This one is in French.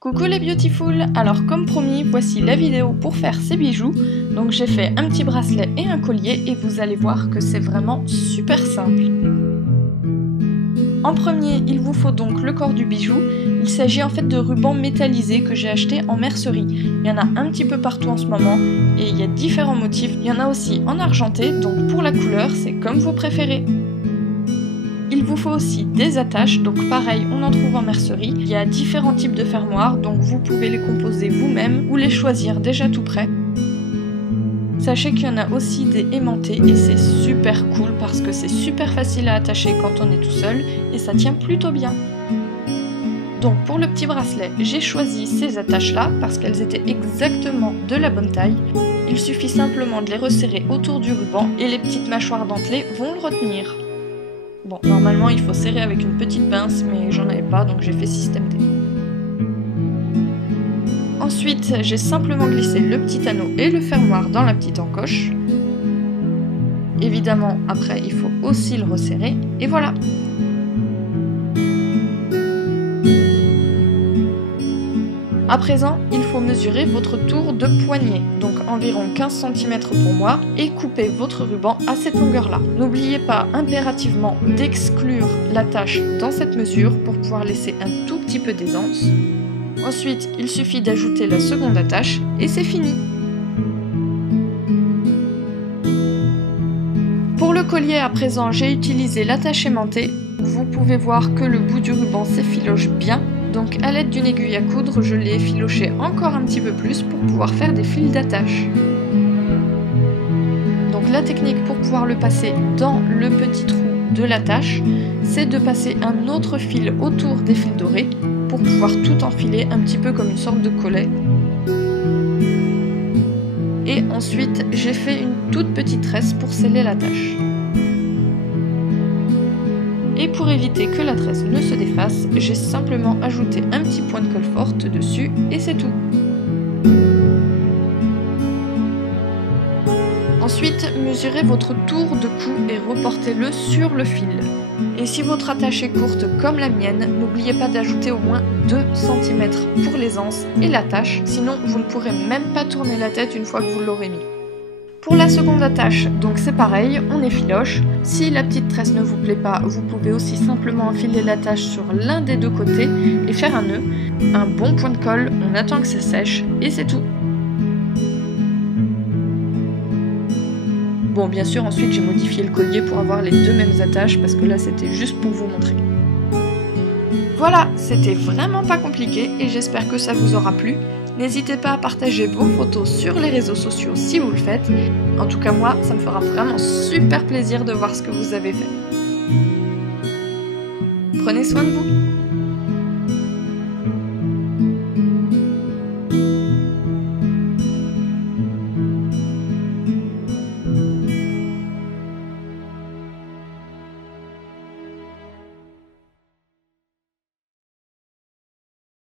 Coucou les beautiful, alors comme promis, voici la vidéo pour faire ces bijoux. Donc j'ai fait un petit bracelet et un collier et vous allez voir que c'est vraiment super simple. En premier, il vous faut donc le corps du bijou. Il s'agit en fait de rubans métallisés que j'ai acheté en mercerie. Il y en a un petit peu partout en ce moment et il y a différents motifs. Il y en a aussi en argenté, donc pour la couleur, c'est comme vous préférez. Il vous faut aussi des attaches, donc pareil, on en trouve en mercerie. Il y a différents types de fermoirs, donc vous pouvez les composer vous-même ou les choisir déjà tout prêts. Sachez qu'il y en a aussi des aimantés et c'est super cool parce que c'est super facile à attacher quand on est tout seul et ça tient plutôt bien. Donc pour le petit bracelet, j'ai choisi ces attaches-là parce qu'elles étaient exactement de la bonne taille. Il suffit simplement de les resserrer autour du ruban et les petites mâchoires dentelées vont le retenir. Bon, normalement il faut serrer avec une petite pince, mais j'en avais pas, donc j'ai fait système D. Ensuite, j'ai simplement glissé le petit anneau et le fermoir dans la petite encoche. Évidemment, après, il faut aussi le resserrer, et voilà. À présent, il faut mesurer votre tour de poignet, donc environ 15 cm pour moi, et couper votre ruban à cette longueur-là. N'oubliez pas impérativement d'exclure l'attache dans cette mesure pour pouvoir laisser un tout petit peu d'aisance. Ensuite, il suffit d'ajouter la seconde attache et c'est fini. Pour le collier à présent, j'ai utilisé l'attache aimantée. Vous pouvez voir que le bout du ruban s'effiloche bien. Donc à l'aide d'une aiguille à coudre, je l'ai effiloché encore un petit peu plus pour pouvoir faire des fils d'attache. Donc la technique pour pouvoir le passer dans le petit trou de l'attache, c'est de passer un autre fil autour des fils dorés pour pouvoir tout enfiler un petit peu comme une sorte de collet. Et ensuite, j'ai fait une toute petite tresse pour sceller l'attache. Et pour éviter que la tresse ne se défasse, j'ai simplement ajouté un petit point de colle forte dessus et c'est tout. Ensuite, mesurez votre tour de cou et reportez-le sur le fil. Et si votre attache est courte comme la mienne, n'oubliez pas d'ajouter au moins 2 cm pour l'aisance et l'attache, sinon vous ne pourrez même pas tourner la tête une fois que vous l'aurez mis. Pour la seconde attache, donc c'est pareil, on effiloche. Si la petite tresse ne vous plaît pas, vous pouvez aussi simplement enfiler l'attache sur l'un des deux côtés et faire un nœud. Un bon point de colle, on attend que ça sèche et c'est tout. Bon, bien sûr, ensuite j'ai modifié le collier pour avoir les deux mêmes attaches parce que là c'était juste pour vous montrer. Voilà, c'était vraiment pas compliqué et j'espère que ça vous aura plu. N'hésitez pas à partager vos photos sur les réseaux sociaux si vous le faites. En tout cas moi, ça me fera vraiment super plaisir de voir ce que vous avez fait. Prenez soin de vous.